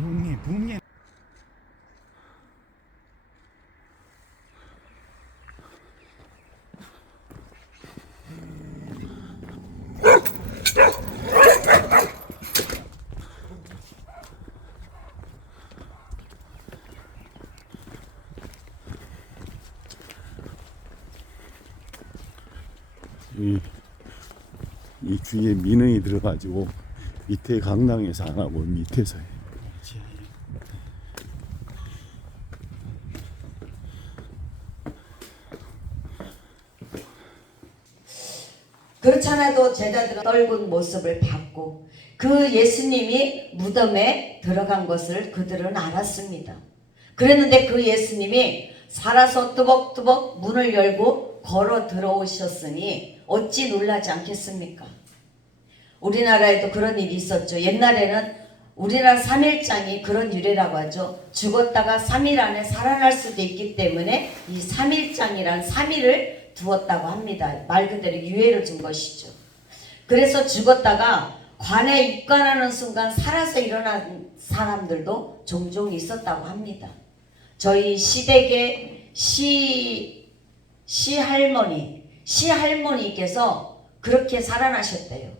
붕괴. 이 주위에 민흥이 들어가지고 밑에 강당에서 안 하고 밑에서 해. 그렇잖아도 제자들은 떨군 모습을 봤고 그 예수님이 무덤에 들어간 것을 그들은 알았습니다. 그랬는데 그 예수님이 살아서 뚜벅뚜벅 문을 열고 걸어 들어오셨으니 어찌 놀라지 않겠습니까? 우리나라에도 그런 일이 있었죠. 옛날에는 우리나라 3일장이 그런 유래라고 하죠. 죽었다가 3일 안에 살아날 수도 있기 때문에 이 3일장이란 3일을 두었다고 합니다. 말 그대로 유예를 준 것이죠. 그래서 죽었다가 관에 입관하는 순간 살아서 일어난 사람들도 종종 있었다고 합니다. 저희 시댁의 시할머니께서 그렇게 살아나셨대요.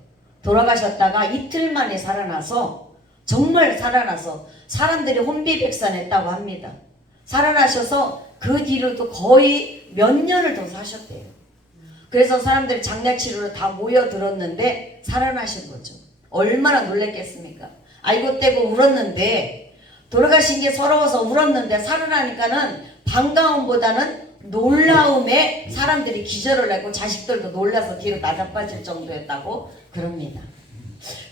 돌아가셨다가 이틀 만에 살아나서 정말 살아나서 사람들이 혼비백산했다고 합니다. 살아나셔서 그 뒤로도 거의 몇 년을 더 사셨대요. 그래서 사람들이 장례치료로 다 모여들었는데 살아나신 거죠. 얼마나 놀랬겠습니까? 아이고 떼고 울었는데 돌아가신 게 서러워서 울었는데 살아나니까는 반가움보다는 놀라움에 사람들이 기절을 하고 자식들도 놀라서 뒤로 나자빠질 정도였다고 그럽니다.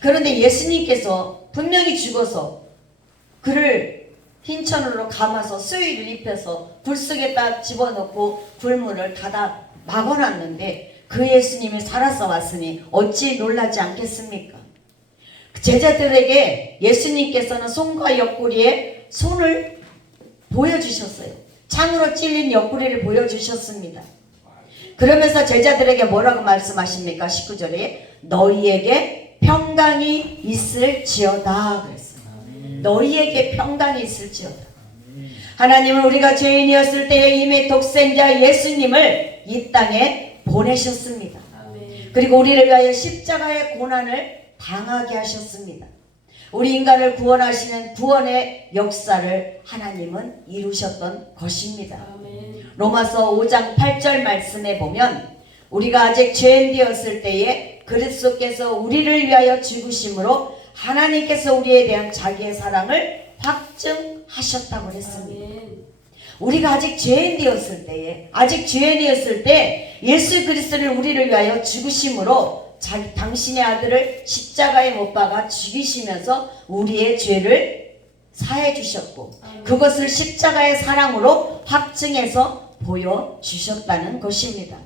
그런데 예수님께서 분명히 죽어서 그를 흰천으로 감아서 수의를 입혀서 불 속에다 집어넣고 불문을 닫아 막아놨는데 그 예수님이 살아서 왔으니 어찌 놀라지 않겠습니까? 제자들에게 예수님께서는 손과 옆구리에 손을 보여주셨어요. 창으로 찔린 옆구리를 보여주셨습니다. 그러면서 제자들에게 뭐라고 말씀하십니까? 19절에 너희에게 평강이 있을지어다 그랬어요. 너희에게 평강이 있을지어다. 하나님은 우리가 죄인이었을 때에 이미 독생자 예수님을 이 땅에 보내셨습니다. 그리고 우리를 위하여 십자가의 고난을 당하게 하셨습니다. 우리 인간을 구원하시는 구원의 역사를 하나님은 이루셨던 것입니다. 로마서 5장 8절 말씀에 보면 우리가 아직 죄인 되었을 때에 그리스도께서 우리를 위하여 죽으심으로 하나님께서 우리에 대한 자기의 사랑을 확증하셨다고 했습니다. 우리가 아직 죄인 되었을 때 예수 그리스도를 우리를 위하여 죽으심으로 당신의 아들을 십자가에 못 박아 죽이시면서 우리의 죄를 사해 주셨고 그것을 십자가의 사랑으로 확증해서 보여주셨다는 것입니다.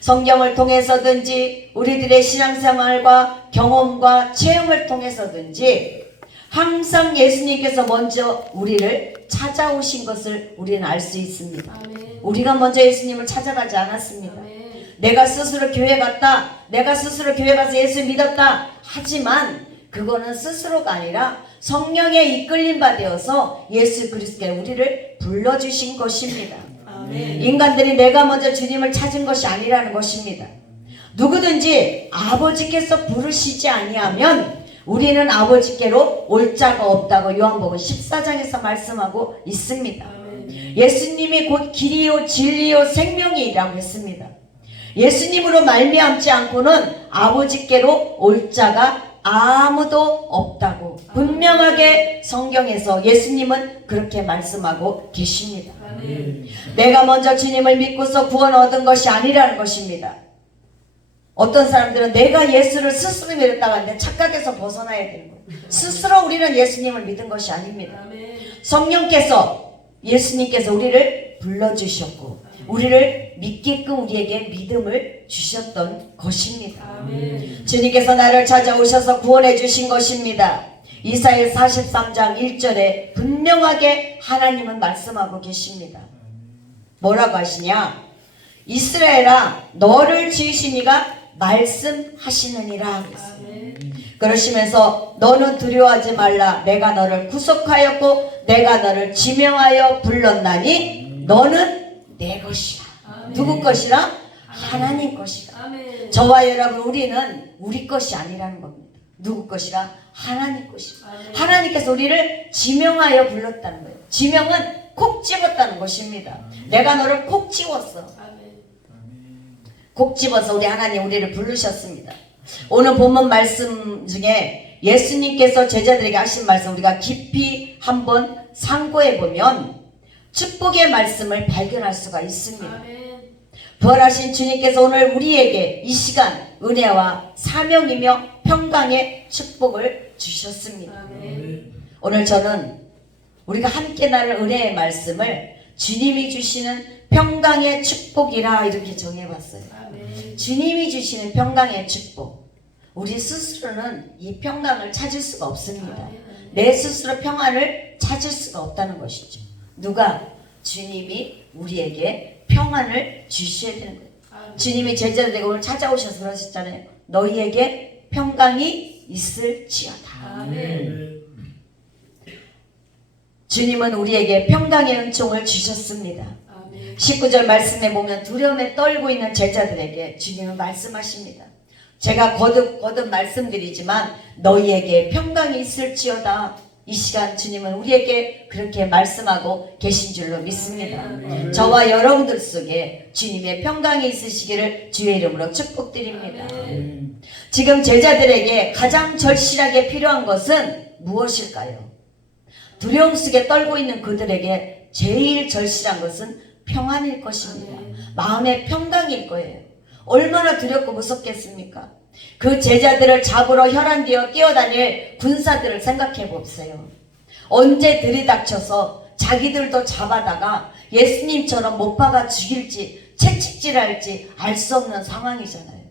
성경을 통해서든지 우리들의 신앙생활과 경험과 체험을 통해서든지 항상 예수님께서 먼저 우리를 찾아오신 것을 우리는 알 수 있습니다. 우리가 먼저 예수님을 찾아가지 않았습니다. 내가 스스로 교회 갔다, 내가 스스로 교회 가서 예수 믿었다 하지만 그거는 스스로가 아니라 성령의 이끌림 받아서 예수 그리스도께 우리를 불러주신 것입니다. 인간들이 내가 먼저 주님을 찾은 것이 아니라는 것입니다. 누구든지 아버지께서 부르시지 아니하면 우리는 아버지께로 올 자가 없다고 요한복음 14장에서 말씀하고 있습니다. 예수님이 곧 길이요 진리요 생명이라고 했습니다. 예수님으로 말미암지 않고는 아버지께로 올 자가 아무도 없다고 분명하게 성경에서 예수님은 그렇게 말씀하고 계십니다. 내가 먼저 주님을 믿고서 구원 얻은 것이 아니라는 것입니다. 어떤 사람들은 내가 예수를 스스로 믿었다고 하는데 착각해서 벗어나야 되는 거예요. 스스로 우리는 예수님을 믿은 것이 아닙니다. 예수님께서 우리를 불러주셨고 우리를 믿게끔 우리에게 믿음을 주셨던 것입니다. 주님께서 나를 찾아오셔서 구원해 주신 것입니다. 이사야 43장 1절에 분명하게 하나님은 말씀하고 계십니다. 뭐라고 하시냐? 이스라엘아 너를 지으신 이가 말씀하시느니라 그랬어요. 그러시면서 너는 두려워하지 말라. 내가 너를 구속하였고 내가 너를 지명하여 불렀나니 너는 내 것이라. 누구 것이라? 하나님 것이라. 저와 여러분 우리는 우리 것이 아니라는 겁니다. 누구 것이라? 하나님 것이라. 하나님께서 우리를 지명하여 불렀다는 거예요. 지명은 콕 집었다는 것입니다. 내가 너를 콕 집었어. 콕 집어서 우리 하나님 우리를 부르셨습니다. 오늘 본문 말씀 중에 예수님께서 제자들에게 하신 말씀 우리가 깊이 한번 상고해 보면 축복의 말씀을 발견할 수가 있습니다. 부활하신 주님께서 오늘 우리에게 이 시간 은혜와 사명이며 평강의 축복을 주셨습니다. 오늘 저는 우리가 함께 나눌 은혜의 말씀을 주님이 주시는 평강의 축복이라 이렇게 정해봤어요. 주님이 주시는 평강의 축복. 우리 스스로는 이 평강을 찾을 수가 없습니다. 내 스스로 평안을 찾을 수가 없다는 것이죠. 누가? 주님이 우리에게 평안을 주셔야 되는 거예요. 주님이 제자들에게 오늘 찾아오셔서 그러셨잖아요. 너희에게 평강이 있을지어다. 주님은 우리에게 평강의 은총을 주셨습니다. 19절 말씀에 보면 두려움에 떨고 있는 제자들에게 주님은 말씀하십니다. 제가 거듭 말씀드리지만 너희에게 평강이 있을지어다. 이 시간 주님은 우리에게 그렇게 말씀하고 계신 줄로 믿습니다. 저와 여러분들 속에 주님의 평강이 있으시기를 주의 이름으로 축복드립니다. 지금 제자들에게 가장 절실하게 필요한 것은 무엇일까요? 두려움 속에 떨고 있는 그들에게 제일 절실한 것은 평안일 것입니다. 마음의 평강일 거예요. 얼마나 두렵고 무섭겠습니까? 그 제자들을 잡으러 혈안되어 뛰어다닐 군사들을 생각해 보세요. 언제 들이닥쳐서 자기들도 잡아다가 예수님처럼 못 박아 죽일지 채찍질할지 알 수 없는 상황이잖아요.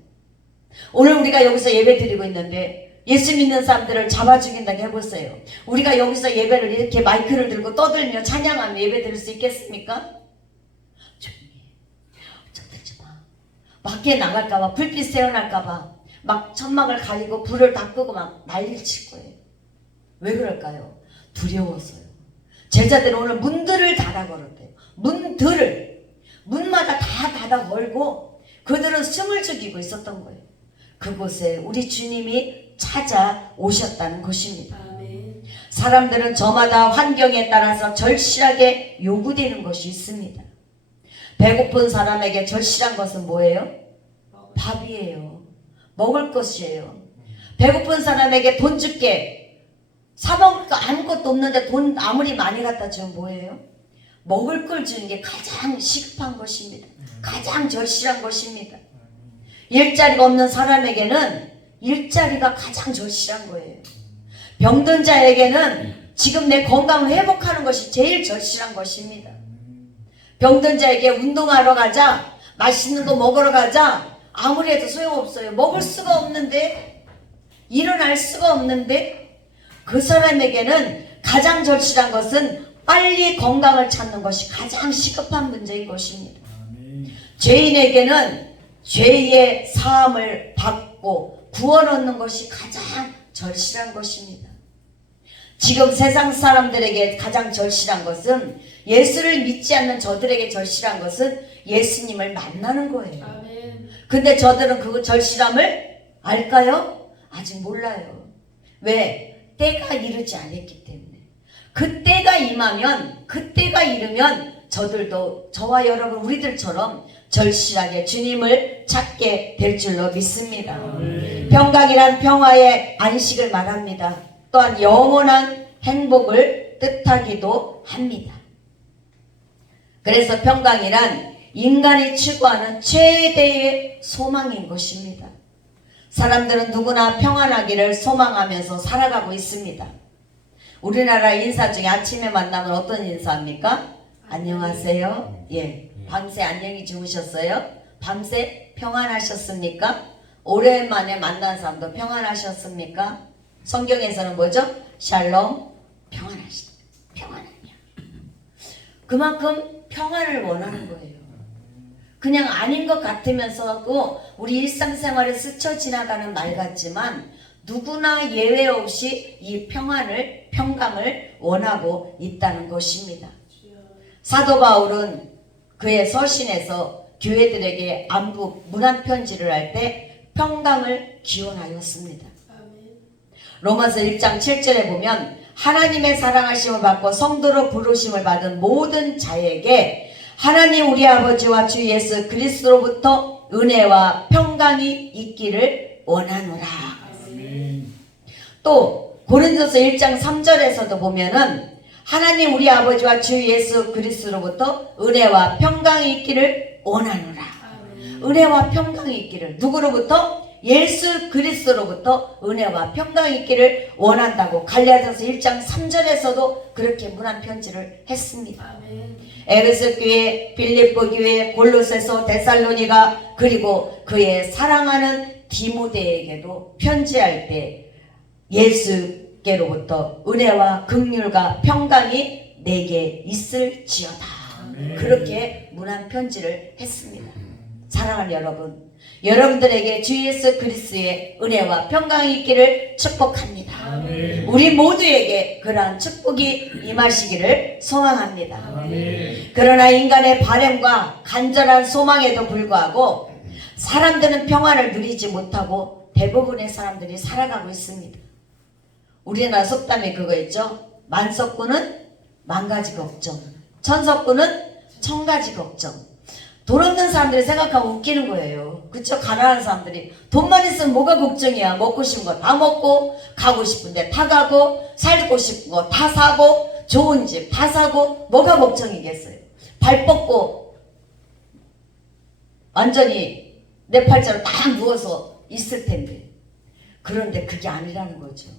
오늘 우리가 여기서 예배 드리고 있는데 예수 믿는 사람들을 잡아 죽인다고 해보세요. 우리가 여기서 예배를 이렇게 마이크를 들고 떠들며 찬양하며 예배 드릴 수 있겠습니까? 조용히 쳐들지 마. 밖에 나갈까봐 불빛 새어날까봐 막 천막을 가리고 불을 다 끄고 막 난리를 칠 거예요. 왜 그럴까요? 두려워서요. 제자들은 오늘 문들을 닫아 걸었대요. 문마다 다 닫아 걸고 그들은 숨을 죽이고 있었던 거예요. 그곳에 우리 주님이 찾아오셨다는 것입니다. 사람들은 저마다 환경에 따라서 절실하게 요구되는 것이 있습니다. 배고픈 사람에게 절실한 것은 뭐예요? 밥이에요. 먹을 것이에요. 배고픈 사람에게 돈 줄게. 사 먹을 거 아무것도 없는데 돈 아무리 많이 갖다 주면 뭐예요? 먹을 걸 주는 게 가장 시급한 것입니다. 가장 절실한 것입니다. 일자리가 없는 사람에게는 일자리가 가장 절실한 거예요. 병든 자에게는 지금 내 건강을 회복하는 것이 제일 절실한 것입니다. 병든 자에게 운동하러 가자, 맛있는 거 먹으러 가자, 아무리 해도 소용없어요. 먹을 수가 없는데, 일어날 수가 없는데, 그 사람에게는 가장 절실한 것은 빨리 건강을 찾는 것이 가장 시급한 문제인 것입니다. 죄인에게는 죄의 사함을 받고 구원 얻는 것이 가장 절실한 것입니다. 지금 세상 사람들에게 가장 절실한 것은, 예수를 믿지 않는 저들에게 절실한 것은 예수님을 만나는 거예요. 근데 저들은 그 절실함을 알까요? 아직 몰라요. 왜? 때가 이르지 않았기 때문에. 그때가 임하면, 그때가 이르면 저들도 저와 여러분 우리들처럼 절실하게 주님을 찾게 될 줄로 믿습니다. 평강이란 평화의 안식을 말합니다. 또한 영원한 행복을 뜻하기도 합니다. 그래서 평강이란 인간이 추구하는 최대의 소망인 것입니다. 사람들은 누구나 평안하기를 소망하면서 살아가고 있습니다. 우리나라 인사 중에 아침에 만나면 어떤 인사합니까? 안녕하세요. 예, 밤새 안녕히 주무셨어요? 밤새 평안하셨습니까? 오랜만에 만난 사람도 평안하셨습니까? 성경에서는 뭐죠? 샬롬, 평안하시다. 평안하냐. 그만큼 평안을 원하는 거예요. 그냥 아닌 것 같으면서도 우리 일상생활에 스쳐 지나가는 말 같지만 누구나 예외 없이 이 평강을 원하고 있다는 것입니다. 사도 바울은 그의 서신에서 교회들에게 안부 문안 편지를 할 때 평강을 기원하였습니다. 로마서 1장 7절에 보면 하나님의 사랑하심을 받고 성도로 부르심을 받은 모든 자에게 하나님 우리 아버지와 주 예수 그리스도로부터 은혜와 평강이 있기를 원하노라. 또 고린도서 1장 3절에서도 보면은 하나님 우리 아버지와 주 예수 그리스도로부터 은혜와 평강이 있기를 원하노라. 은혜와 평강이 있기를, 누구로부터? 예수 그리스도로부터 은혜와 평강이 있기를 원한다고 갈라디아서 1장 3절에서도 그렇게 문안 편지를 했습니다. 에베소 교회, 빌립보 교회, 골로새서, 데살로니가, 그리고 그의 사랑하는 디모데에게도 편지할 때 예수께로부터 은혜와 긍휼과 평강이 내게 있을지어다. 그렇게 문안 편지를 했습니다. 사랑하는 여러분, 여러분들에게 주 예수 그리스도의 은혜와 평강이 있기를 축복합니다. 아멘. 우리 모두에게 그러한 축복이 임하시기를 소망합니다. 아멘. 그러나 인간의 바램과 간절한 소망에도 불구하고 사람들은 평안을 누리지 못하고 대부분의 사람들이 살아가고 있습니다. 우리나라 속담에 그거 있죠. 만석구는 만가지 걱정, 천석구는 천가지 걱정. 돈 없는 사람들이 생각하면 웃기는 거예요. 그쵸? 가난한 사람들이 돈만 있으면 뭐가 걱정이야. 먹고 싶은 거 다 먹고, 가고 싶은데 다 가고, 살고 싶은 거 다 사고, 좋은 집 다 사고, 뭐가 걱정이겠어요. 발 뻗고 완전히 내 팔자로 딱 누워서 있을 텐데. 그런데 그게 아니라는 거죠.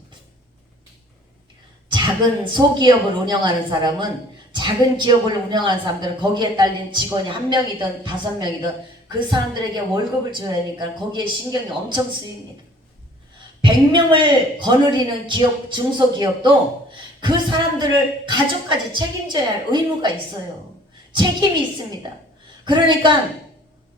작은 소기업을 운영하는 사람은, 작은 기업을 운영하는 사람들은 거기에 딸린 직원이 1명이든 5명이든 그 사람들에게 월급을 줘야 하니까 거기에 신경이 엄청 쓰입니다. 100명을 거느리는 기업, 중소기업도 그 사람들을 가족까지 책임져야 할 의무가 있어요. 책임이 있습니다. 그러니까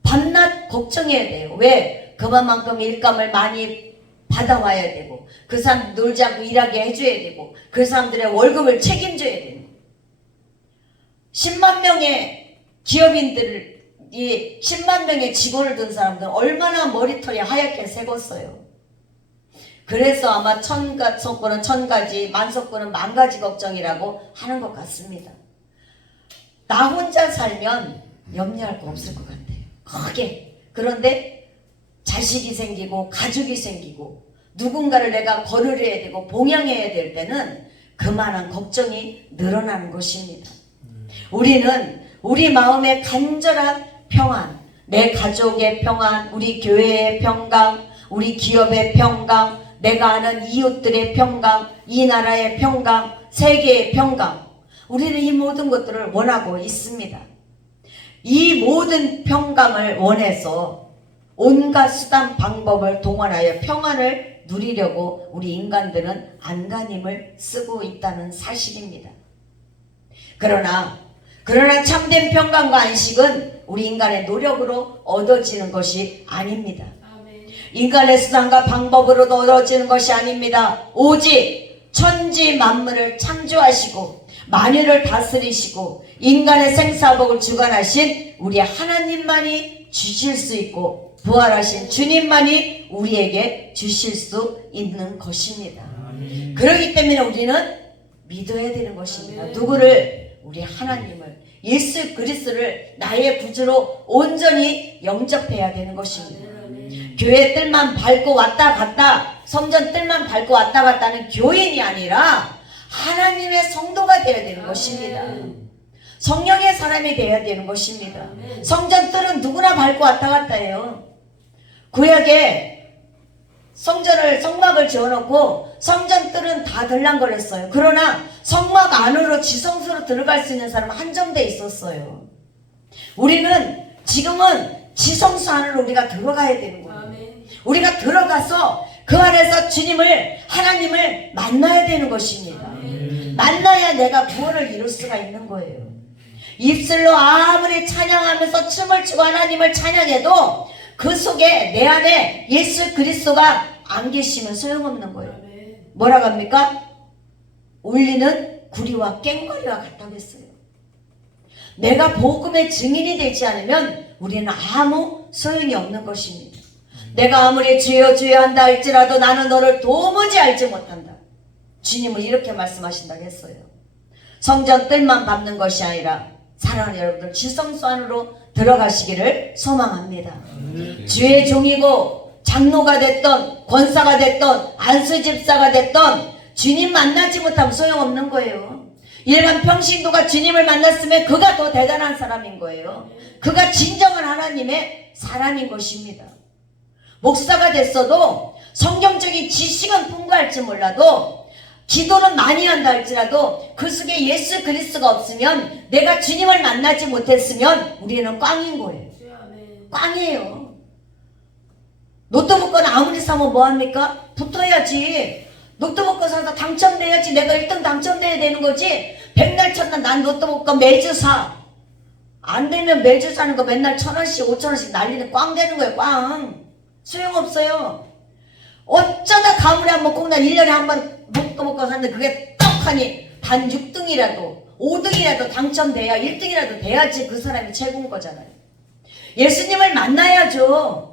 밤낮 걱정해야 돼요. 왜? 그만큼 일감을 많이 받아와야 되고, 그 사람 놀지 않고 일하게 해줘야 되고, 그 사람들의 월급을 책임져야 됩니다. 10만 명의 기업인들이 10만 명의 직원을 둔 사람들은 얼마나 머리털이 하얗게 새겼어요. 그래서 아마 천석구는 천가지, 만석구는 만가지 걱정이라고 하는 것 같습니다. 나 혼자 살면 염려할 거 없을 것 같아요. 크게. 그런데 자식이 생기고 가족이 생기고 누군가를 내가 거느려야 되고 봉양해야 될 때는 그만한 걱정이 늘어나는 것입니다. 우리는 우리 마음의 간절한 평안, 내 가족의 평안, 우리 교회의 평강, 우리 기업의 평강, 내가 아는 이웃들의 평강, 이 나라의 평강, 세계의 평강, 우리는 이 모든 것들을 원하고 있습니다. 이 모든 평강을 원해서 온갖 수단 방법을 동원하여 평안을 누리려고 우리 인간들은 안간힘을 쓰고 있다는 사실입니다. 그러나 참된 평강과 안식은 우리 인간의 노력으로 얻어지는 것이 아닙니다. 인간의 수단과 방법으로도 얻어지는 것이 아닙니다. 오직 천지 만물을 창조하시고 만유를 다스리시고 인간의 생사복을 주관하신 우리 하나님만이 주실 수 있고 부활하신 주님만이 우리에게 주실 수 있는 것입니다. 그렇기 때문에 우리는 믿어야 되는 것입니다. 누구를? 우리 하나님을, 예수 그리스도를 나의 구주로 온전히 영접해야 되는 것입니다. 교회 뜰만 밟고 왔다 갔다, 성전 뜰만 밟고 왔다 갔다는 교인이 아니라 하나님의 성도가 되어야 되는 것입니다. 성령의 사람이 되어야 되는 것입니다. 성전 뜰은 누구나 밟고 왔다 갔다 해요. 구약에 성막을 지어놓고 성전 뜰은 다 들랑거렸어요. 그러나 성막 안으로 지성소로 들어갈 수 있는 사람은 한정돼 있었어요. 우리는 지금은 지성소 안으로 우리가 들어가야 되는 거예요. 우리가 들어가서 그 안에서 주님을, 하나님을 만나야 되는 것입니다. 만나야 내가 구원을 이룰 수가 있는 거예요. 입술로 아무리 찬양하면서 춤을 추고 하나님을 찬양해도 그 속에 내 안에 예수 그리스도가 안 계시면 소용없는 거예요. 뭐라고 합니까? 울리는 구리와 꽹과리와 같다고 했어요. 내가 복음의 증인이 되지 않으면 우리는 아무 소용이 없는 것입니다. 내가 아무리 주여 주여 한다 할지라도 나는 너를 도무지 알지 못한다. 주님은 이렇게 말씀하신다고 했어요. 성전 뜰만 밟는 것이 아니라 사랑하는 여러분들 지성소 안으로 들어가시기를 소망합니다. 주의 종이고 장로가 됐던 권사가 됐던 안수집사가 됐던 주님 만나지 못하면 소용없는 거예요. 일반 평신도가 주님을 만났으면 그가 더 대단한 사람인 거예요. 그가 진정한 하나님의 사람인 것입니다. 목사가 됐어도 성경적인 지식은 풍부할지 몰라도 기도는 많이 한다 할지라도 그 속에 예수 그리스도가 없으면 내가 주님을 만나지 못했으면 우리는 꽝인 거예요. 꽝이에요. 로또 복권은 아무리 사면 뭐합니까? 붙어야지. 로또 복권 사서 당첨돼야지 내가 1등 당첨돼야 되는 거지. 백날 첫날 난 로또 복권 매주 사. 안 되면 매주 사는 거 맨날 1,000원씩 5,000원씩 날리는 꽝 되는 거예요. 꽝. 소용없어요. 어쩌다 가물에 한번 콩날 1년에 한번 로또 복권 샀는데 그게 떡하니 단 6등이라도 5등이라도 당첨돼야 1등이라도 돼야지 그 사람이 최고인 거잖아요. 예수님을 만나야죠.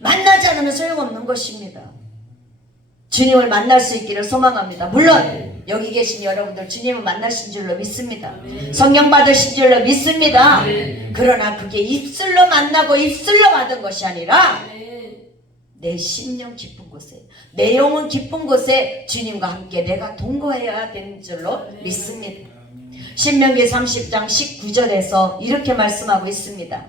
만나지 않으면 소용없는 것입니다. 주님을 만날 수 있기를 소망합니다. 물론 여기 계신 여러분들 주님을 만나신 줄로 믿습니다. 성령 받으신 줄로 믿습니다. 그러나 그게 입술로 만나고 입술로 받은 것이 아니라 내 심령 깊은 곳에 내 영혼 깊은 곳에 주님과 함께 내가 동거해야 되는 줄로 믿습니다. 신명기 30장 19절에서 이렇게 말씀하고 있습니다.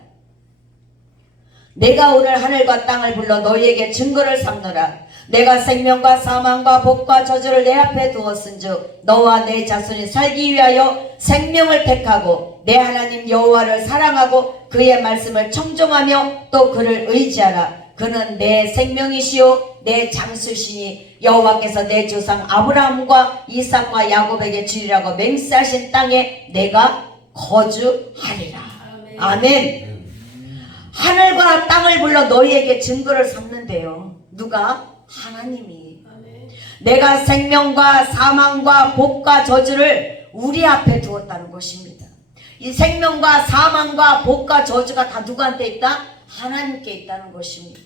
내가 오늘 하늘과 땅을 불러 너희에게 증거를 삼노라. 내가 생명과 사망과 복과 저주를 내 앞에 두었은즉 너와 내 자손이 살기 위하여 생명을 택하고 내 하나님 여호와를 사랑하고 그의 말씀을 청종하며 또 그를 의지하라. 그는 내 생명이시요 내 장수시니 여호와께서 내 조상 아브라함과 이삭과 야곱에게 주리라고 맹세하신 땅에 내가 거주하리라. 아멘. 하늘과 땅을 불러 너희에게 증거를 삼는데요. 누가? 하나님이. 내가 생명과 사망과 복과 저주를 우리 앞에 두었다는 것입니다. 이 생명과 사망과 복과 저주가 다 누구한테 있다? 하나님께 있다는 것입니다.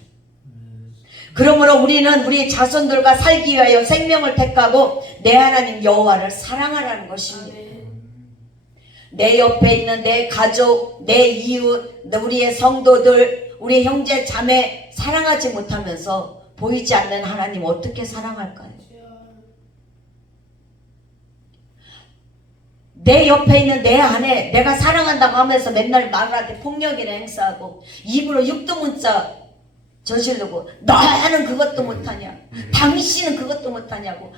그러므로 우리는 우리 자손들과 살기 위하여 생명을 택하고 내 하나님 여호와를 사랑하라는 것입니다. 내 옆에 있는 내 가족, 내 이웃, 우리의 성도들, 우리 형제 자매 사랑하지 못하면서 보이지 않는 하나님 어떻게 사랑할까요? 내 옆에 있는 내 아내 내가 사랑한다고 하면서 맨날 말한테 폭력이나 행사하고 입으로 육두문자 저지르고 너는 그것도 못하냐, 당신은 그것도 못하냐고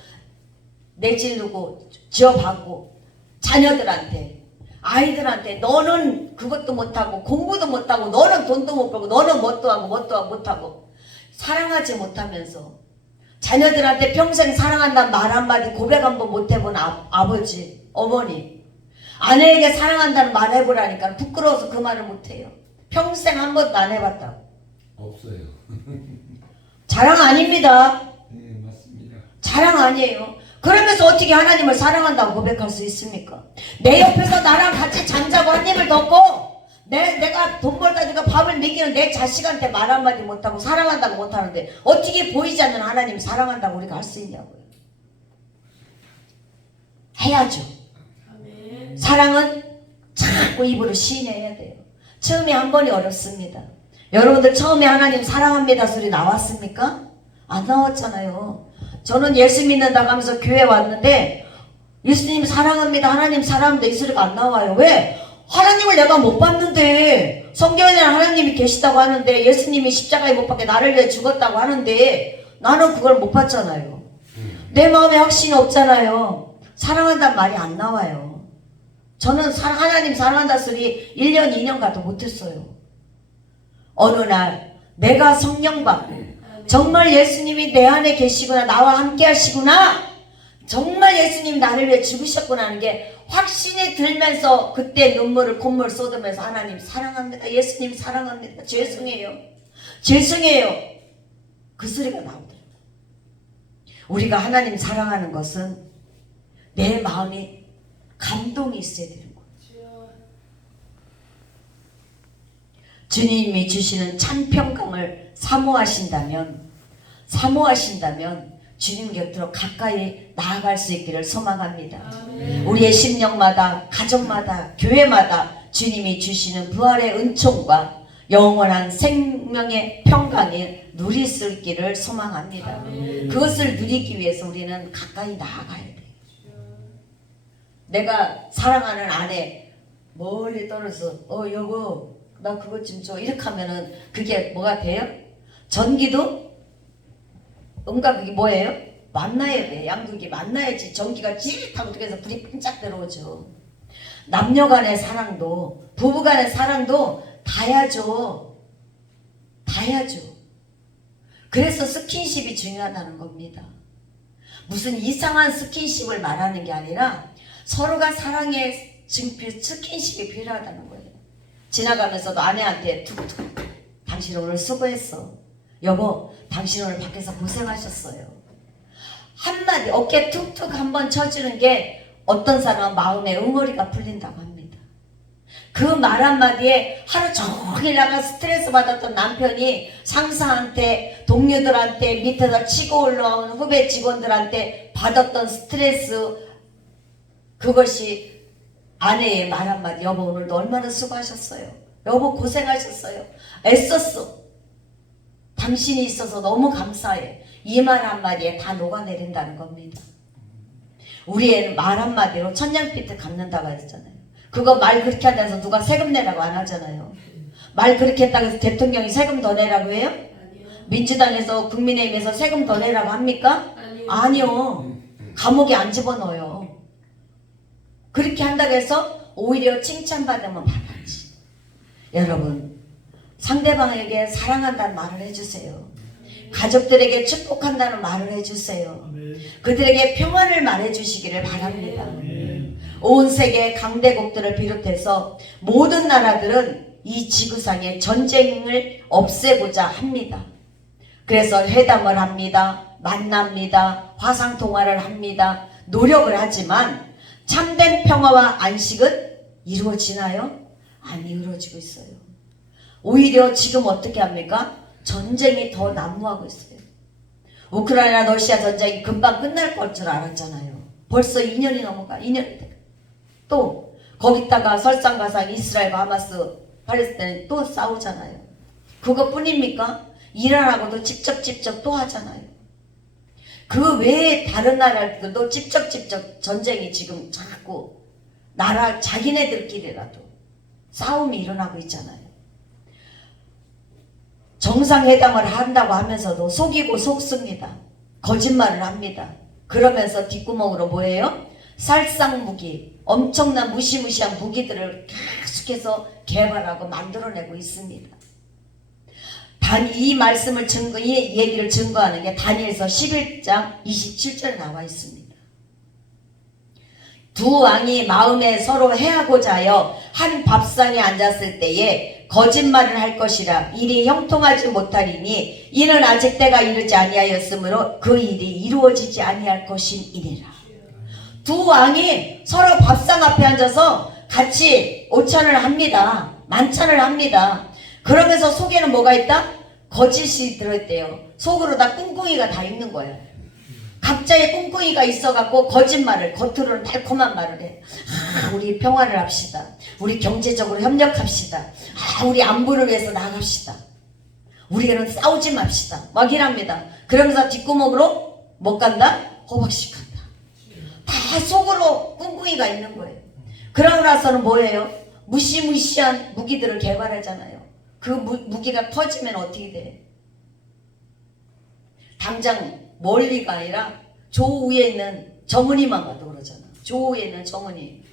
내지르고 지어받고 자녀들한테 아이들한테 너는 그것도 못하고 공부도 못하고 너는 돈도 못 벌고 너는 뭣도 하고 못하고 사랑하지 못하면서 자녀들한테 평생 사랑한다는 말 한마디 고백 한번 못해본 아버지 어머니 아내에게 사랑한다는 말 해보라니까 부끄러워서 그 말을 못해요. 평생 한 번도 안 해봤다고. 없어요. 자랑 아닙니다. 네, 맞습니다. 자랑 아니에요. 그러면서 어떻게 하나님을 사랑한다고 고백할 수 있습니까? 내 옆에서 나랑 같이 잠자고 한 입을 덮고 내가 돈 벌다 니까 밥을 먹이는 내 자식한테 말 한마디 못하고 사랑한다고 못하는데 어떻게 보이지 않는 하나님 사랑한다고 우리가 할 수 있냐고요. 해야죠. 사랑은 자꾸 입으로 시인해야 돼요. 처음에 한 번이 어렵습니다. 여러분들 처음에 하나님 사랑합니다 소리 나왔습니까? 안 나왔잖아요. 저는 예수 믿는다고 하면서 교회 왔는데 예수님 사랑합니다 하나님 사랑합니다 이 소리가 안 나와요. 왜? 하나님을 내가 못 봤는데 성경에는 하나님이 계시다고 하는데 예수님이 십자가에 못 박혀 나를 위해 죽었다고 하는데 나는 그걸 못 봤잖아요. 내 마음에 확신이 없잖아요. 사랑한다는 말이 안 나와요. 저는 하나님 사랑한다 소리 1년 2년 가도 못했어요. 어느 날 내가 성령 받고 정말 예수님이 내 안에 계시구나 나와 함께 하시구나 정말 예수님 나를 위해 죽으셨구나 하는 게 확신이 들면서 그때 콧물 쏟으면서 하나님 사랑합니다. 예수님 사랑합니다. 죄송해요. 죄송해요. 그 소리가 나오더라고요. 우리가 하나님 사랑하는 것은 내 마음이 감동이 있어야 되는 거예요. 주님이 주시는 참 평강을 사모하신다면 주님 곁으로 가까이 나아갈 수 있기를 소망합니다. 우리의 심령마다, 가정마다, 교회마다 주님이 주시는 부활의 은총과 영원한 생명의 평강을 누릴 수 있기를 소망합니다. 그것을 누리기 위해서 우리는 가까이 나아가야 돼요. 내가 사랑하는 아내 멀리 떨어져서 여보 나 그것 좀 줘 이렇게 하면은 그게 뭐가 돼요? 전기도 그게 뭐예요? 만나야 돼. 양극이 만나야지 전기가 찌릿하고 그래서 불이 반짝 들어오죠. 남녀간의 사랑도 부부간의 사랑도 다야죠. 그래서 스킨십이 중요하다는 겁니다. 무슨 이상한 스킨십을 말하는 게 아니라 서로가 사랑의 스킨십이 필요하다는 거예요. 지나가면서도 아내한테 툭툭 당신 오늘 수고했어. 여보 당신 오늘 밖에서 고생하셨어요. 한마디 어깨 툭툭 한번 쳐주는 게 어떤 사람은 마음의 응어리가 풀린다고 합니다. 그 말 한마디에 하루 종일 나가 스트레스 받았던 남편이 상사한테 동료들한테 밑에서 치고 올라온 후배 직원들한테 받았던 스트레스 그것이 아내의 말 한마디 여보 오늘도 얼마나 수고하셨어요. 여보 고생하셨어요. 애썼어. 당신이 있어서 너무 감사해. 이 말 한마디에 다 녹아내린다는 겁니다. 우리의 말 한마디로 천냥빚을 갚는다고 했잖아요. 그거 말 그렇게 한다고 해서 누가 세금 내라고 안 하잖아요. 말 그렇게 했다고 해서 대통령이 세금 더 내라고 해요? 민주당에서 국민의힘에서 세금 더 내라고 합니까? 아니요. 감옥에 안 집어넣어요. 그렇게 한다고 해서 오히려 칭찬받으면 받았지. 여러분 상대방에게 사랑한다는 말을 해주세요. 가족들에게 축복한다는 말을 해주세요. 그들에게 평안을 말해주시기를 바랍니다. 온 세계 강대국들을 비롯해서 모든 나라들은 이 지구상의 전쟁을 없애고자 합니다. 그래서 회담을 합니다. 만납니다. 화상통화를 합니다. 노력을 하지만 참된 평화와 안식은 이루어지나요? 안 이루어지고 있어요. 오히려 지금 어떻게 합니까? 전쟁이 더 난무하고 있어요. 우크라이나 러시아 전쟁이 금방 끝날 걸 줄 알았잖아요. 벌써 2년이 넘어가. 2년이 돼. 또 거기다가 설상가상 이스라엘과 하마스 팔레스타인 또 싸우잖아요. 그것뿐입니까? 이란하고도 직접 또 하잖아요. 그 외에 다른 나라들도 직접 전쟁이 지금 자꾸 나라 자기네들끼리라도 싸움이 일어나고 있잖아요. 정상회담을 한다고 하면서도 속이고 속습니다. 거짓말을 합니다. 그러면서 뒷구멍으로 뭐예요? 살상무기, 엄청난 무시무시한 무기들을 계속해서 개발하고 만들어내고 있습니다. 이 말씀을 이 얘기를 증거하는 게 다니엘서 11장 27절에 나와 있습니다. 두 왕이 마음에 서로 해하고자 하여 한 밥상에 앉았을 때에 거짓말을 할 것이라 일이 형통하지 못하리니 이는 아직 때가 이르지 아니하였으므로 그 일이 이루어지지 아니할 것임이니라. 두 왕이 서로 밥상 앞에 앉아서 같이 오찬을 합니다. 만찬을 합니다. 그러면서 속에는 뭐가 있다? 거짓이 들어있대요. 속으로 다 꿍꿍이가 다 있는 거예요. 각자의 꿍꿍이가 있어갖고 거짓말을, 겉으로는 달콤한 말을 해. 우리 평화를 합시다. 우리 경제적으로 협력합시다. 우리 안보를 위해서 나갑시다. 우리는 싸우지 맙시다. 막 이랍니다. 그러면서 뒷구멍으로 못 간다? 호박씩 간다. 다 속으로 꿍꿍이가 있는 거예요. 그러고 나서는 뭐예요? 무시무시한 무기들을 개발하잖아요. 그 무기가 터지면 어떻게 돼? 당장 멀리가 아니라 조 위에 있는 정은이만 가도 그러잖아. 조 위에 있는 정은이.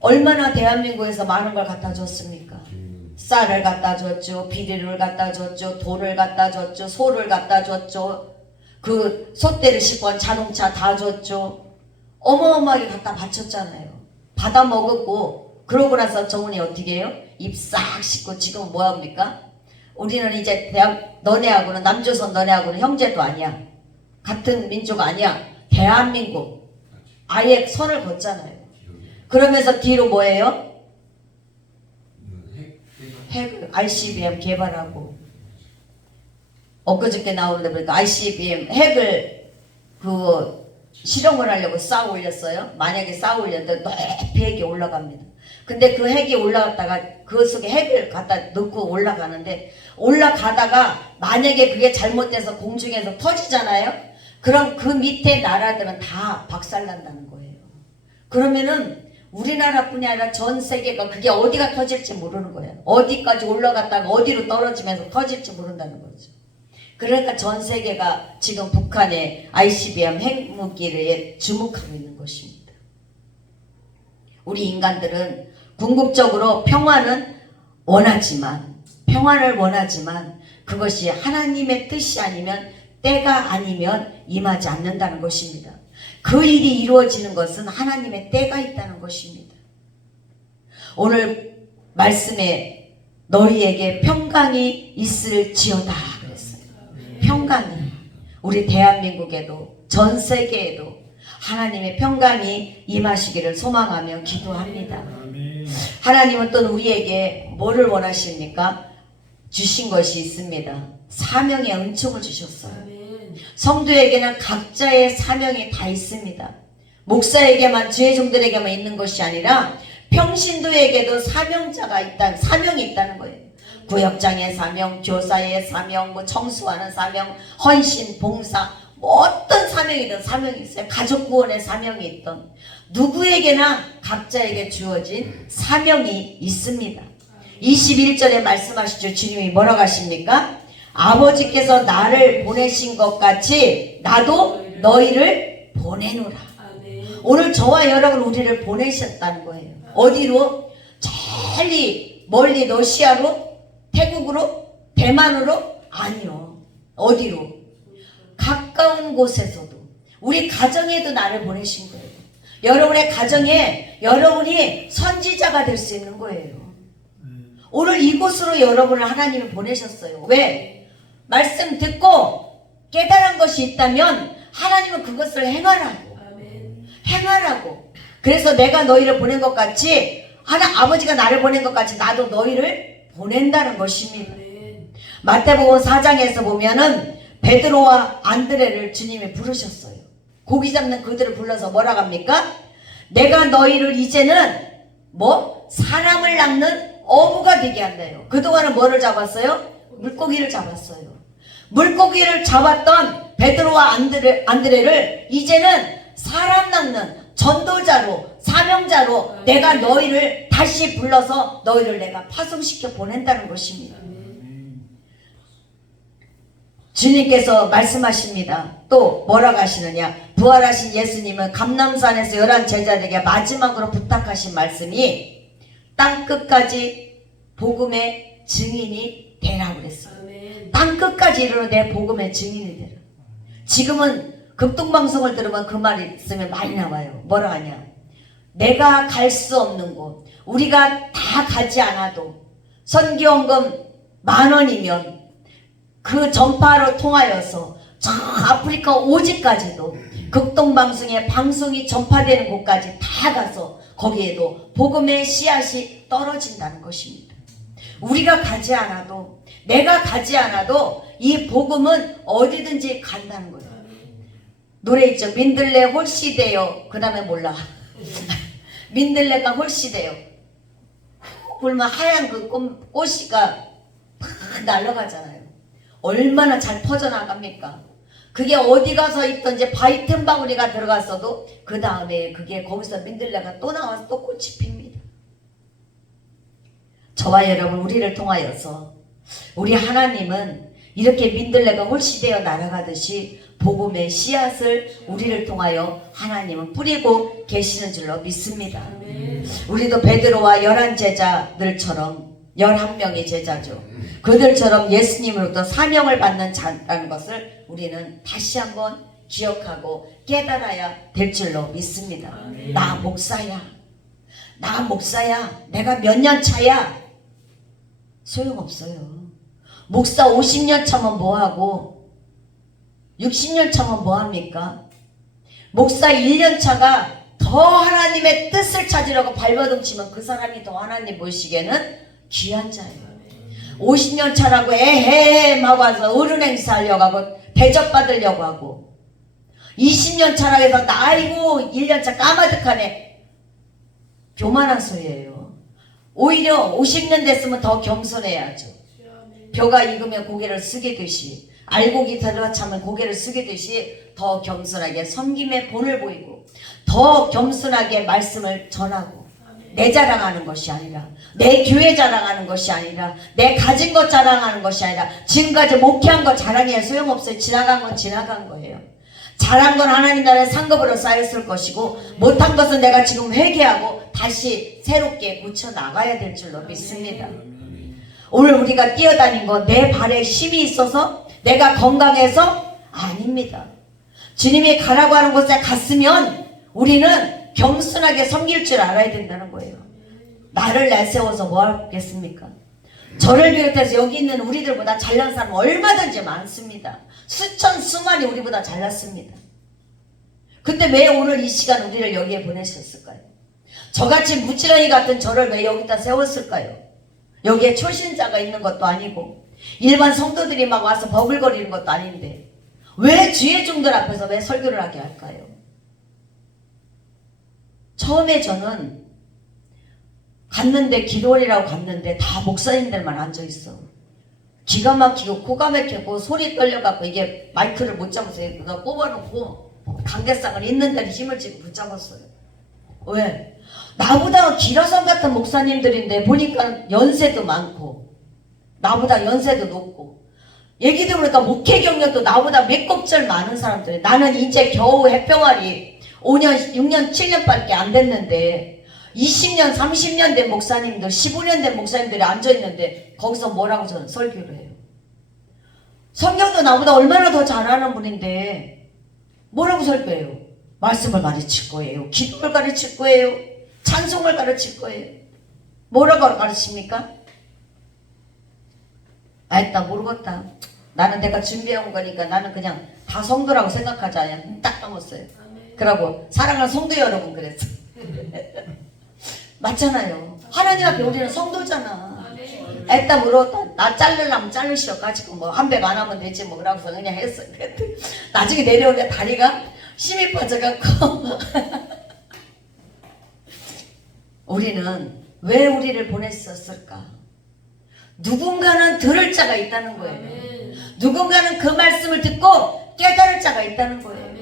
얼마나 대한민국에서 많은 걸 갖다 줬습니까? 쌀을 갖다 줬죠. 비료를 갖다 줬죠. 돌을 갖다 줬죠. 소를 갖다 줬죠. 그 소떼를 싣고 온 자동차 다 줬죠. 어마어마하게 갖다 바쳤잖아요. 받아 먹었고 그러고 나서 정훈이 어떻게 해요? 입 싹 씻고 지금 뭐합니까? 우리는 이제 너네하고는 남조선 너네하고는 형제도 아니야. 같은 민족 아니야. 대한민국 아예 선을 걷잖아요. 그러면서 뒤로 뭐예요? 핵 ICBM 개발하고 엊그저께 나오는데 보니까 ICBM 핵을 그 실험을 하려고 쌓아 올렸어요. 만약에 쌓아 올렸는데 높이 핵이 올라갑니다. 근데 그 핵이 올라갔다가 그 속에 핵을 갖다 넣고 올라가는데 올라가다가 만약에 그게 잘못돼서 공중에서 터지잖아요. 그럼 그 밑에 나라들은 다 박살난다는 거예요. 그러면은 우리나라뿐이 아니라 전 세계가 그게 어디가 터질지 모르는 거예요. 어디까지 올라갔다가 어디로 떨어지면서 터질지 모른다는 거죠. 그러니까 전 세계가 지금 북한의 ICBM 핵무기를 주목하고 있는 것입니다. 우리 인간들은 궁극적으로 평화를 원하지만 그것이 하나님의 뜻이 아니면 때가 아니면 임하지 않는다는 것입니다. 그 일이 이루어지는 것은 하나님의 때가 있다는 것입니다. 오늘 말씀에 너희에게 평강이 있을지어다 그랬어요. 평강이 우리 대한민국에도 전 세계에도 하나님의 평강이 임하시기를 소망하며 기도합니다. 하나님은 또 우리에게 뭐를 원하십니까? 주신 것이 있습니다. 사명의 은총을 주셨어요. 성도에게는 각자의 사명이 다 있습니다. 목사에게만 주의 종들에게만 있는 것이 아니라 평신도에게도 사명이 있다는 거예요. 구역장의 사명, 교사의 사명, 청소하는 사명, 헌신, 봉사, 어떤 사명이든 사명이 있어요. 가족 구원의 사명이 있던 누구에게나 각자에게 주어진 사명이 있습니다. 21절에 말씀하시죠. 주님이 뭐라고 하십니까? 아버지께서 나를 보내신 것 같이 나도 너희를 보내노라. 오늘 저와 여러분 우리를 보내셨다는 거예요. 어디로? 멀리 러시아로? 태국으로? 대만으로? 아니요. 어디로? 가까운 곳에서도 우리 가정에도 나를 보내신 거예요. 여러분의 가정에 여러분이 선지자가 될 수 있는 거예요. 오늘 이곳으로 여러분을 하나님이 보내셨어요. 왜? 말씀 듣고 깨달은 것이 있다면 하나님은 그것을 행하라고. 그래서 내가 너희를 보낸 것 같이 아버지가 나를 보낸 것 같이 나도 너희를 보낸다는 것입니다. 마태복음 4장에서 보면은 베드로와 안드레를 주님이 부르셨어요. 고기 잡는 그들을 불러서 뭐라고 합니까? 내가 너희를 이제는 사람을 낚는 어부가 되게 한대요. 그동안은 뭐를 잡았어요? 물고기를 잡았어요. 물고기를 잡았던 베드로와 안드레를 이제는 사람 낚는 전도자로 사명자로 내가 너희를 다시 불러서 너희를 내가 파송시켜 보낸다는 것입니다. 주님께서 말씀하십니다. 또 뭐라고 하시느냐? 부활하신 예수님은 감람산에서 11 제자들에게 마지막으로 부탁하신 말씀이 땅끝까지 복음의 증인이 되라고 그랬어요. 땅끝까지 이르러 내 복음의 증인이 되라. 지금은 극동방송을 들으면 그 말이 있으면 많이 나와요. 뭐라 하냐? 내가 갈 수 없는 곳, 우리가 다 가지 않아도 선교원금 10,000원이면 그 전파로 통하여서 저 아프리카 오지까지도 극동방송의 방송이 전파되는 곳까지 다 가서 거기에도 복음의 씨앗이 떨어진다는 것입니다. 우리가 가지 않아도 내가 가지 않아도 이 복음은 어디든지 간다는 거예요. 노래 있죠. 민들레 홀씨되어 그 다음에 몰라. 민들레가 홀씨되어 불면 하얀 그 꽃이가 팍 날아가잖아요. 얼마나 잘 퍼져나갑니까? 그게 어디 가서 있던지 바위 틈바구니가 들어갔어도 그 다음에 그게 거기서 민들레가 또 나와서 또 꽃이 핍니다. 저와 여러분 우리를 통하여서 우리 하나님은 이렇게 민들레가 홀씨되어 날아가듯이 복음의 씨앗을 우리를 통하여 하나님은 뿌리고 계시는 줄로 믿습니다. 우리도 베드로와 11 제자들처럼 11명의 제자죠. 그들처럼 예수님으로부터 사명을 받는 자라는 것을 우리는 다시 한번 기억하고 깨달아야 될 줄로 믿습니다. 나 목사야. 나 목사야. 내가 몇 년 차야. 소용없어요. 목사 50년 차면 뭐하고 60년 차면 뭐합니까? 목사 1년 차가 더 하나님의 뜻을 찾으려고 발버둥치면 그 사람이 더 하나님 보시기에는 귀한 자예요. 50년 차라고 에헤 하고 와서 어른 행사하려고 하고 대접받으려고 하고 20년 차라고 해서 나이고 1년 차 까마득하네. 교만한 소리예요. 오히려 50년 됐으면 더 겸손해야죠. 벼가 익으면 고개를 숙이듯이 알곡이 들어차면 고개를 숙이듯이 더 겸손하게 섬김의 본을 보이고 더 겸손하게 말씀을 전하고 내 자랑하는 것이 아니라 내 교회 자랑하는 것이 아니라 내 가진 것 자랑하는 것이 아니라 지금까지 목회한 거 자랑해야 소용없어요. 지나간 건 지나간 거예요. 잘한 건 하나님 나라의 상급으로 쌓였을 것이고 못한 것은 내가 지금 회개하고 다시 새롭게 고쳐 나가야 될 줄로 믿습니다. 오늘 우리가 뛰어다닌 거 내 발에 힘이 있어서 내가 건강해서 아닙니다. 주님이 가라고 하는 곳에 갔으면 우리는 겸손하게 섬길 줄 알아야 된다는 거예요. 나를 내세워서 뭐 하겠습니까? 저를 비롯해서 여기 있는 우리들보다 잘난 사람 얼마든지 많습니다. 수천 수만이 우리보다 잘났습니다. 근데 왜 오늘 이 시간 우리를 여기에 보내셨을까요? 저같이 무지렁이 같은 저를 왜 여기다 세웠을까요? 여기에 초신자가 있는 것도 아니고 일반 성도들이 막 와서 버글거리는 것도 아닌데 왜 주의 종들 앞에서 왜 설교를 하게 할까요? 처음에 저는 갔는데 기도원이라고 갔는데 다 목사님들만 앉아있어. 기가 막히고 코가 막히고 손이 떨려갖고 이게 마이크를 못 잡았어요. 그래서 뽑아놓고 강대상을 있는 데는 힘을 주고 붙잡았어요. 왜? 나보다 기라성 같은 목사님들인데 보니까 연세도 많고 나보다 연세도 높고 얘기 들어보니까 목회 경력도 나보다 몇 kop절 많은 사람들. 나는 이제 겨우 해병아리 5년, 6년, 7년밖에 안 됐는데 20년, 30년 된 목사님들, 15년 된 목사님들이 앉아있는데 거기서 뭐라고 저는 설교를 해요. 성경도 나보다 얼마나 더 잘하는 분인데 뭐라고 설교해요? 말씀을 가르칠 거예요. 기도를 가르칠 거예요. 찬송을 가르칠 거예요. 뭐라고 가르칩니까? 아이다 모르겠다. 나는 내가 준비해온 거니까 나는 그냥 다 성도라고 생각하자. 그냥 딱 감았어요. 그러고 사랑하는 성도 여러분 그랬어. 맞잖아요. 하나님 앞에 우리는 성도잖아. 애따 물었다. 나 자르려면 자르시오. 가지고 뭐 한 백 안 하면 되지 뭐 그러고서 그냥 했어. 나중에 내려오는데 다리가 힘이 빠져갖고 우리는 왜 우리를 보냈었을까? 누군가는 들을 자가 있다는 거예요. 누군가는 그 말씀을 듣고 깨달을 자가 있다는 거예요.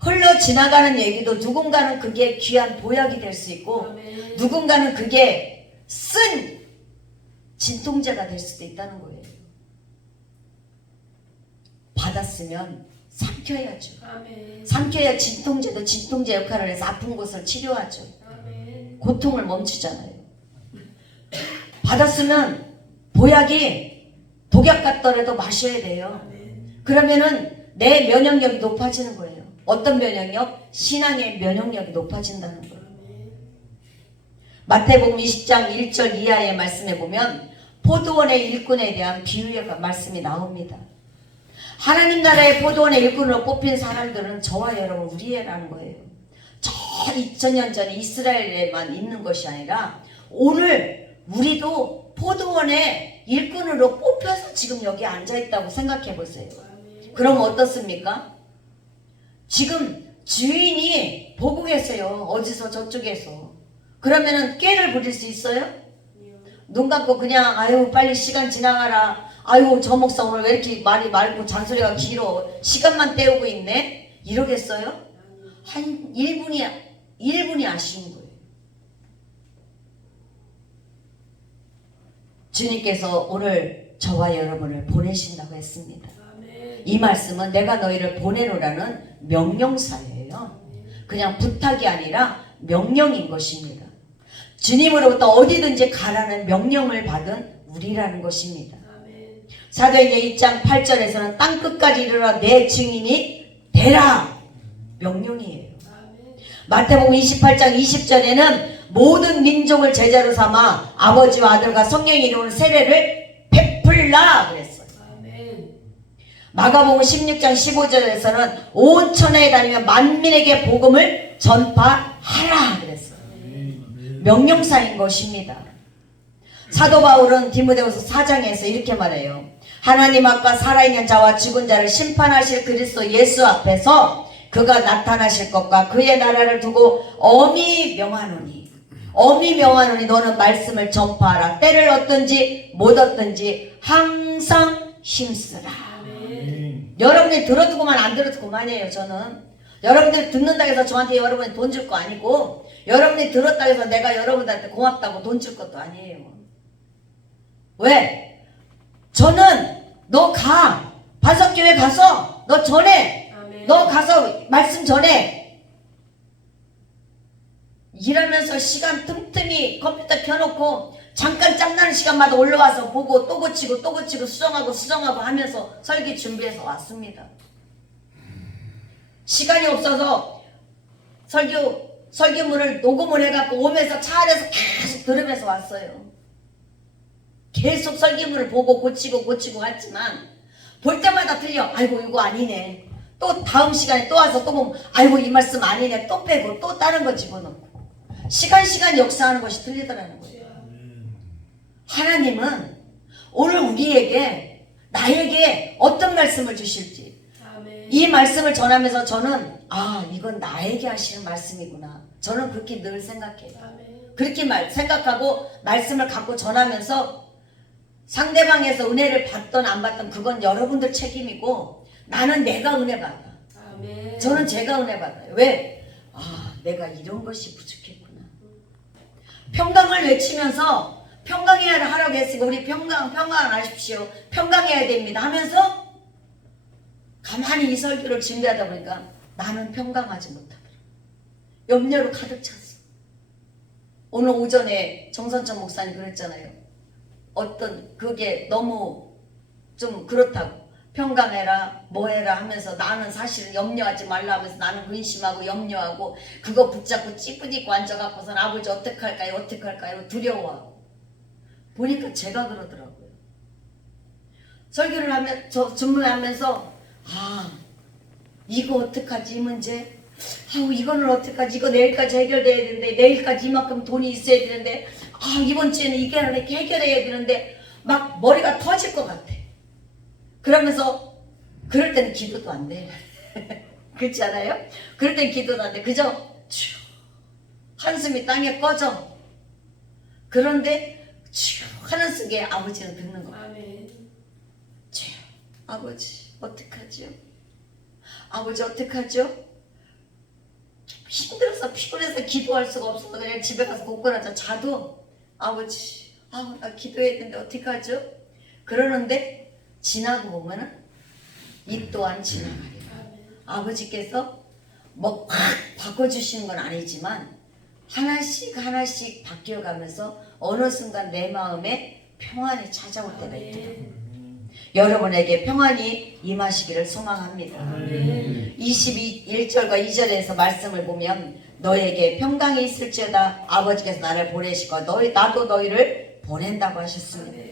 흘러 지나가는 얘기도 누군가는 그게 귀한 보약이 될 수 있고 누군가는 그게 쓴 진통제가 될 수도 있다는 거예요. 받았으면 삼켜야죠. 삼켜야 진통제도 진통제 역할을 해서 아픈 곳을 치료하죠. 고통을 멈추잖아요. 받았으면 보약이 독약 같더라도 마셔야 돼요. 그러면은 내 면역력이 높아지는 거예요. 어떤 면역력? 신앙의 면역력이 높아진다는 거예요. 마태복음 20장 1절 이하의 말씀에 보면 포도원의 일꾼에 대한 비유의 말씀이 나옵니다. 하나님 나라의 포도원의 일꾼으로 뽑힌 사람들은 저와 여러분 우리라는 거예요. 저 2000년 전에 이스라엘에만 있는 것이 아니라 오늘 우리도 포도원의 일꾼으로 뽑혀서 지금 여기 앉아있다고 생각해 보세요. 그럼 어떻습니까? 지금 주인이 보고 계세요. 어디서 저쪽에서. 그러면은 꾀를 부릴 수 있어요? 눈 감고 그냥 아유 빨리 시간 지나가라. 아유 저 목사 오늘 왜 이렇게 말이 많고 잔소리가 길어. 시간만 때우고 있네. 이러겠어요? 한 1분이 아쉬운 거예요. 주님께서 오늘 저와 여러분을 보내신다고 했습니다. 이 말씀은 내가 너희를 보내노라는 명령사예요. 그냥 부탁이 아니라 명령인 것입니다. 주님으로부터 어디든지 가라는 명령을 받은 우리라는 것입니다. 사도행전 2장 8절에서는 땅끝까지 이르러 내 증인이 되라 명령이에요. 마태복음 28장 20절에는 모든 민족을 제자로 삼아 아버지와 아들과 성령이 이루는 세례를 베풀라 그랬어요. 마가복음 16장 15절에서는 온 천하에 다니며 만민에게 복음을 전파하라 그랬어요. 명령사인 것입니다. 사도 바울은 디모데후서 4장에서 이렇게 말해요. 하나님 앞과 살아있는 자와 죽은 자를 심판하실 그리스도 예수 앞에서 그가 나타나실 것과 그의 나라를 두고 엄히 명하노니 너는 말씀을 전파하라. 때를 얻든지 못 얻든지 항상 힘쓰라. 여러분이 들어도 그만 안 들어도 그만이에요. 저는 여러분들이 듣는다고 해서 저한테 여러분이 돈 줄 거 아니고, 여러분이 들었다고 해서 내가 여러분들한테 고맙다고 돈 줄 것도 아니에요. 왜? 저는 너 가, 반석교회 가서 너 전해. 너 가서 말씀 전해. 일하면서 시간 틈틈이 컴퓨터 켜놓고 잠깐 짬나는 시간마다 올라와서 보고 또 고치고 수정하고 하면서 설교 준비해서 왔습니다. 시간이 없어서 설교문을 녹음을 해갖고 오면서 차 안에서 계속 들으면서 왔어요. 계속 설교문을 보고 고치고 했지만 볼 때마다 틀려. 아이고 이거 아니네. 또 다음 시간에 또 와서 또 보면 아이고 이 말씀 아니네. 또 빼고 또 다른 거 집어넣고 시간 역사하는 것이 틀리더라는 거예요. 하나님은 오늘 우리에게 나에게 어떤 말씀을 주실지 이 말씀을 전하면서 저는 이건 나에게 하시는 말씀이구나. 저는 그렇게 늘 생각해요. 그렇게 생각하고 말씀을 갖고 전하면서 상대방에서 은혜를 받던 안 받던 그건 여러분들 책임이고 나는 내가 은혜 받아. 저는 제가 은혜 받아요. 왜? 내가 이런 것이 부족했구나. 평강을 외치면서 평강해야 하라고 했으니까 우리 평강하십시오. 평강해야 됩니다 하면서 가만히 이 설교를 준비하다 보니까 나는 평강하지 못하더라. 염려로 가득 찼어. 오늘 오전에 정선천 목사님 그랬잖아요. 그게 너무 좀 그렇다고. 평강해라 뭐해라 하면서 나는 사실 염려하지 말라 하면서 나는 근심하고 염려하고 그거 붙잡고 찌뿌디고 앉아갖고선 아버지 어떡할까요 두려워하고 보니까 제가 그러더라고요. 설교를 하면 준비하면서 이거 어떡하지 이 문제 이거는 어떡하지 이거 내일까지 해결돼야 되는데 내일까지 이만큼 돈이 있어야 되는데 이번 주에는 이게 해결해야 되는데 막 머리가 터질 것 같아. 그러면서 그럴 때는 기도도 안 돼. 그렇지 않아요? 그럴 때는 기도도 안 돼. 그저 한숨이 땅에 꺼져. 그런데 하는 속에 아버지는 듣는 거야. 아버지 어떡하죠? 아버지 어떡하죠? 힘들어서 피곤해서 기도할 수가 없어서 그냥 집에 가서 굳건하자 자도 아버지 나 기도해야 되는데 어떡하죠? 그러는데 지나고 보면은 이 또한 지나가리라. 아버지께서 뭐 확 바꿔주시는 건 아니지만 하나씩 바뀌어가면서 어느 순간 내 마음에 평안이 찾아올 때가 있더라고요. 여러분에게 평안이 임하시기를 소망합니다. 21절과 2절에서 말씀을 보면 너에게 평강이 있을지어다 아버지께서 나를 보내시고 나도 너희를 보낸다고 하셨습니다.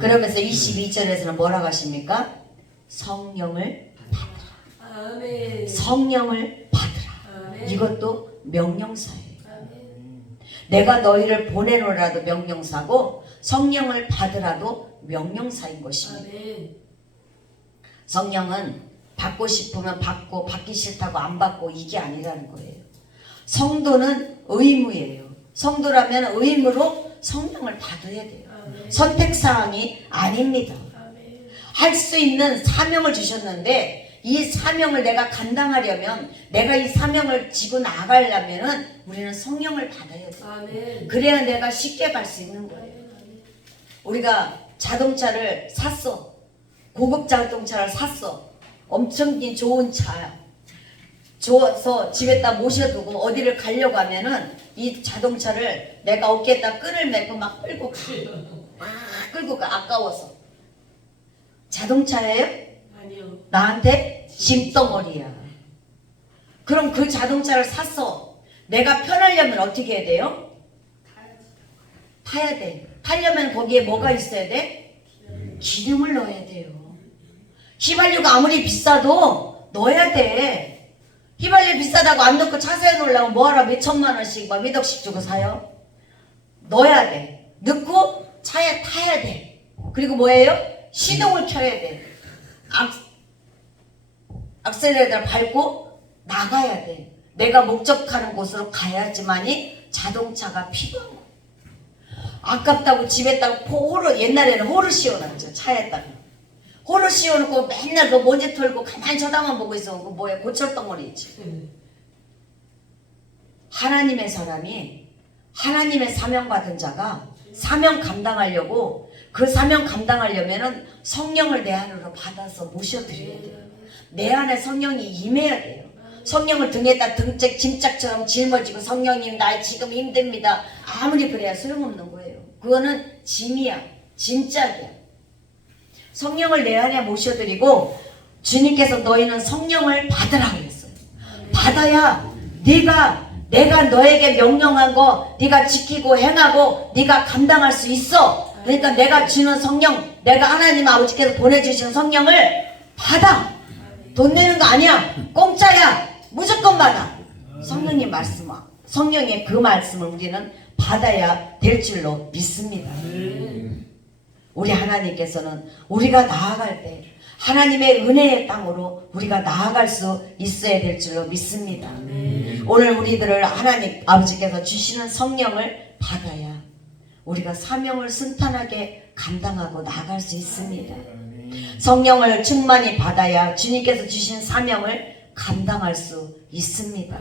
그러면서 22절에서는 뭐라고 하십니까? 성령을 받으라. 성령을 받으라. 이것도 명령사예요. 내가 너희를 보내노라도 명령사고 성령을 받으라도 명령사인 것입니다. 성령은 받고 싶으면 받고 받기 싫다고 안 받고 이게 아니라는 거예요. 성도는 의무예요. 성도라면 의무로 성령을 받아야 돼요. 선택사항이 아닙니다. 할 수 있는 사명을 주셨는데 이 사명을 내가 감당하려면 내가 이 사명을 지고 나가려면 우리는 성령을 받아야 돼요. 그래야 내가 쉽게 갈 수 있는 거예요. 우리가 자동차를 샀어. 고급 자동차를 샀어. 엄청 좋은 차야. 줘서 집에다 모셔두고 어디를 가려고 하면은 이 자동차를 내가 어깨에다 끈을 매고 막 끌고 가. 아까워서. 자동차예요? 아니요. 나한테 짐덩어리야. 그럼 그 자동차를 샀어. 내가 편하려면 어떻게 해야 돼요? 타야 돼. 타려면 거기에 뭐가 있어야 돼? 기름을 넣어야 돼요. 휘발유가 아무리 비싸도 넣어야 돼. 휘발유 비싸다고 안 넣고 차 세워놓으려면 뭐하라 몇 천만 원씩 막 몇 억씩 주고 사요? 넣어야 돼. 넣고 차에 타야 돼. 그리고 뭐예요? 시동을 켜야 돼. 악셀레이터를 밟고 나가야 돼. 내가 목적하는 곳으로 가야지만이 자동차가 필요한 거야. 아깝다고 집에다가 옛날에는 호를 씌워놨죠. 차에다가 호를 씌워놓고 맨날 그 먼지 털고 가만히 쳐다만 보고 있어. 그 뭐야, 고철덩어리 있지. 하나님의 사람이, 하나님의 사명 받은 자가 사명 감당하려고, 그 사명 감당하려면은 성령을 내 안으로 받아서 모셔드려야 돼요. 내 안에 성령이 임해야 돼요. 성령을 등에다 짐짝처럼 짊어지고 성령님 나 지금 힘듭니다. 아무리 그래야 소용없는 거예요. 그거는 짐이야. 짐짝이야. 성령을 내 안에 모셔드리고 주님께서 너희는 성령을 받으라고 했어요. 받아야 내가 너에게 명령한 거 네가 지키고 행하고 네가 감당할 수 있어. 그러니까 내가 주는 성령, 내가 하나님 아버지께서 보내주신 성령을 받아. 돈 내는 거 아니야. 공짜야. 무조건 받아. 성령님 말씀, 성령의 그 말씀을 우리는 받아야 될 줄로 믿습니다. 우리 하나님께서는 우리가 나아갈 때 하나님의 은혜의 땅으로 우리가 나아갈 수 있어야 될 줄로 믿습니다. 오늘 우리들을 하나님 아버지께서 주시는 성령을 받아야 우리가 사명을 순탄하게 감당하고 나아갈 수 있습니다. 성령을 충만히 받아야 주님께서 주신 사명을 감당할 수 있습니다.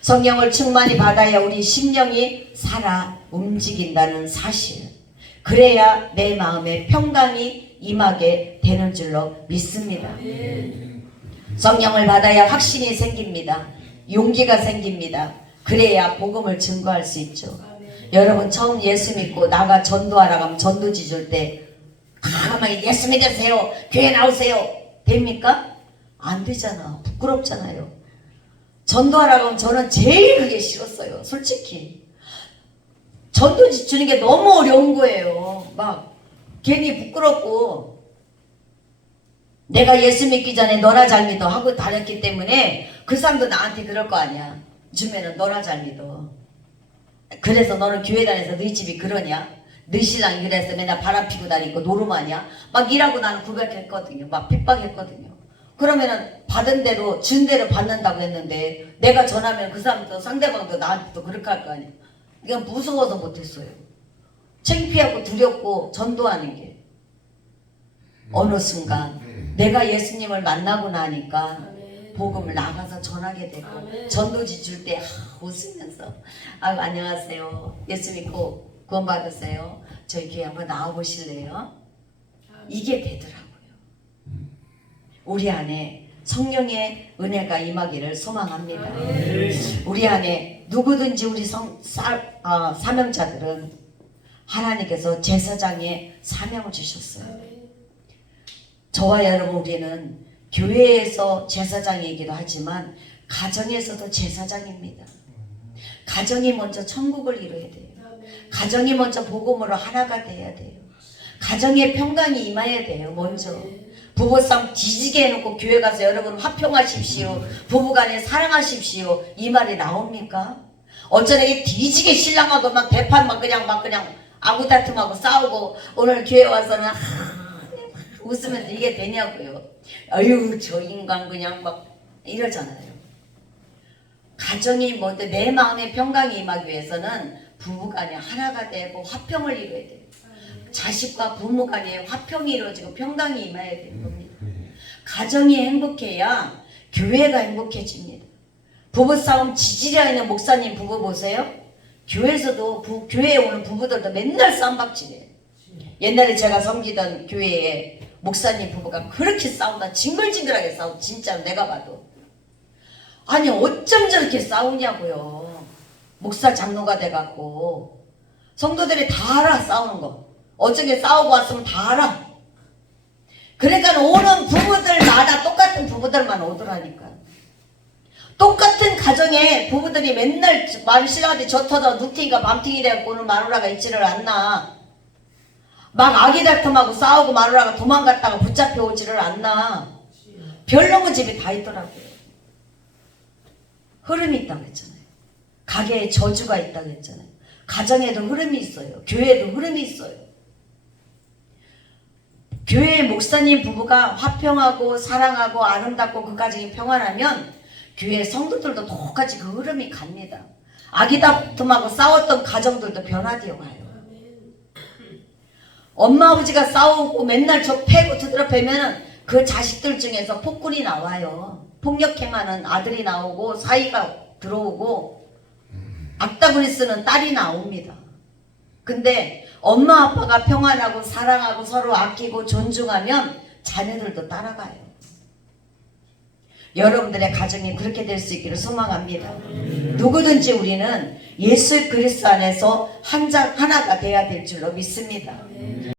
성령을 충만히 받아야 우리 심령이 살아 움직인다는 사실, 그래야 내 마음에 평강이 임하게 되는 줄로 믿습니다. 성령을 받아야 확신이 생깁니다. 용기가 생깁니다. 그래야 복음을 증거할 수 있죠. 여러분 처음 예수 믿고 나가 전도하러 가면 전도지 줄 때 가만히 예수 믿으세요, 교회 나오세요 됩니까? 안 되잖아. 부끄럽잖아요. 전도하러 가면 저는 제일 그게 싫었어요. 솔직히 전도지 주는 게 너무 어려운 거예요. 막 괜히 부끄럽고, 내가 예수 믿기 전에 너나 잘 믿어 하고 다녔기 때문에 그 사람도 나한테 그럴 거 아니야. 주면은 너나 잘 믿어. 그래서 너는 교회 다녀서 너희 집이 그러냐? 너희 신랑이 그래서 맨날 바람 피고 다니고 노름하냐? 막 이라고 나는 구박했거든요. 막 핍박했거든요. 그러면은 받은 대로 준 대로 받는다고 했는데 내가 전하면 그 사람도 상대방도 나한테 또 그렇게 할 거 아니야. 이건 무서워서 못했어요. 창피하고 두렵고 전도하는 게. 어느 순간 내가 예수님을 만나고 나니까 복음을 나가서 전하게 되고 전도지 줄 때 웃으면서 안녕하세요. 예수 믿고 구원 받으세요. 저희 교회 한번 나와보실래요? 이게 되더라고요. 우리 안에 성령의 은혜가 임하기를 소망합니다. 우리 안에 누구든지 우리 사명자들은 하나님께서 제사장의 사명을 주셨어요. 저와 여러분 우리는 교회에서 제사장이기도 하지만 가정에서도 제사장입니다. 가정이 먼저 천국을 이루어야 돼요. 가정이 먼저 복음으로 하나가 돼야 돼요. 가정에 평강이 임해야 돼요. 먼저 부부싸움 뒤지게 해놓고 교회 가서 여러분 화평하십시오, 부부간에 사랑하십시오 이 말이 나옵니까? 어쩌네 뒤지게 신랑하고 막 대판 막 그냥 아구다툼하고 싸우고 오늘 교회 와서는 웃으면서 이게 되냐고요. 아유 저 인간 그냥 막 이러잖아요. 가정이 먼저 내 마음의 평강이 임하기 위해서는 부부간에 하나가 되고 화평을 이루어야 돼요. 자식과 부모 간에 화평이 이루어지고 평강이 임해야 되는 겁니다. 가정이 행복해야 교회가 행복해집니다. 부부싸움 지지려 있는 목사님 부부 보세요. 교회에서도 교회에 오는 부부들도 맨날 싸움박질해요. 옛날에 제가 섬기던 교회에 목사님 부부가 그렇게 싸운다. 징글징글하게 싸우. 진짜 내가 봐도. 아니 어쩜 저렇게 싸우냐고요. 목사 장로가 돼갖고 성도들이 다 알아 싸우는 거. 어저께 싸우고 왔으면 다 알아. 그러니까 오는 부부들마다 똑같은 부부들만 오더라니까. 똑같은 가정에 부부들이 맨날 말 시간에 저 터져 누팅이가 맘팅이 되고 오늘 마누라가 있지를 않나. 막 아기 다툼하고 싸우고 마누라가 도망갔다가 붙잡혀 오지를 않나. 별놈의 집이 다 있더라고요. 흐름이 있다고 했잖아요. 가게에 저주가 있다고 했잖아요. 가정에도 흐름이 있어요. 교회에도 흐름이 있어요. 교회 목사님 부부가 화평하고 사랑하고 아름답고 그 가정이 평안하면 교회 성도들도 똑같이 그 흐름이 갑니다. 아기 다툼하고 싸웠던 가정들도 변화되어 가요. 엄마 아버지가 싸우고 맨날 저 패고 두드려 패면 그 자식들 중에서 폭군이 나와요. 폭력행하는 아들이 나오고 사이가 들어오고 악다구리 쓰는 딸이 나옵니다. 근데 엄마 아빠가 평안하고 사랑하고 서로 아끼고 존중하면 자녀들도 따라가요. 여러분들의 가정이 그렇게 될 수 있기를 소망합니다. 누구든지 우리는 예수 그리스도 안에서 하나가 돼야 될 줄로 믿습니다.